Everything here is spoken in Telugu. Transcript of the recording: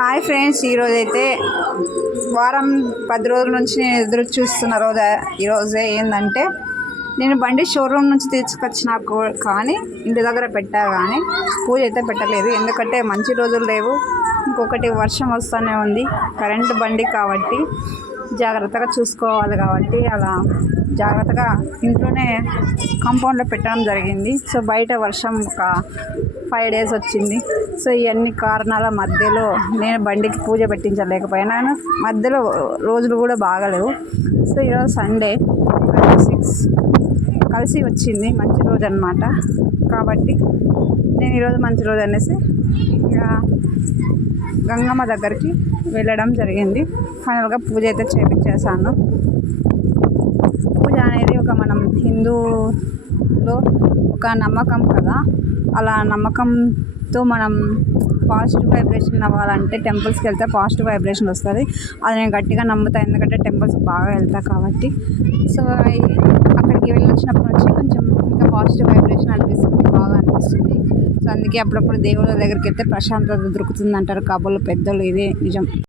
హాయ్ ఫ్రెండ్స్, ఈరోజైతే వారం 10 రోజుల నుంచి నేను ఎదురు చూస్తున్న రోజు ఈరోజే. ఏంటంటే నేను బండి షోరూమ్ నుంచి తీసుకొచ్చిన కానీ ఇంటి దగ్గర పెట్టా కానీ పూజ అయితే పెట్టలేదు. ఎందుకంటే మంచి రోజులు లేవు, ఇంకొకటి వర్షం వస్తూనే ఉంది, కరెంటు బండి కాబట్టి జాగ్రత్తగా చూసుకోవాలి. కాబట్టి అలా జాగ్రత్తగా ఇంట్లోనే కాంపౌండ్లో పెట్టడం జరిగింది. సో బయట వర్షం ఒక 5 days వచ్చింది. సో ఇవన్నీ కారణాల మధ్యలో నేను బండికి పూజ పెట్టించలేకపోయినాను. మధ్యలో రోజులు కూడా బాగలేవు. సో ఈరోజు సండే 26 కలిసి వచ్చింది, మంచి రోజు అన్నమాట. కాబట్టి నేను ఈరోజు మంచి రోజు అనేసి ఇక గంగమ్మ దగ్గరికి వెళ్ళడం జరిగింది. ఫైనల్గా పూజ అయితే చేపించేసాను. పూజ అనేది ఒక మనం హిందూలో ఒక నమ్మకం కదా, అలా నమ్మకంతో మనం పాజిటివ్ వైబ్రేషన్ అవ్వాలంటే టెంపుల్స్కి వెళ్తే పాజిటివ్ వైబ్రేషన్ వస్తుంది. అది నేను గట్టిగా నమ్ముతాను, ఎందుకంటే టెంపుల్స్ బాగా వెళ్తా కాబట్టి. సో అక్కడికి వెళ్ళొచ్చినప్పటి నుంచి కొంచెం ఇంకా పాజిటివ్ వైబ్రేషన్ అనిపిస్తుంది, బాగా అనిపిస్తుంది. సో అందుకే అప్పుడప్పుడు దేవుళ్ళ దగ్గరికి వెళ్తే ప్రశాంతత దొరుకుతుంది అంటారు కాబోలు పెద్దలు, ఇదే నిజం.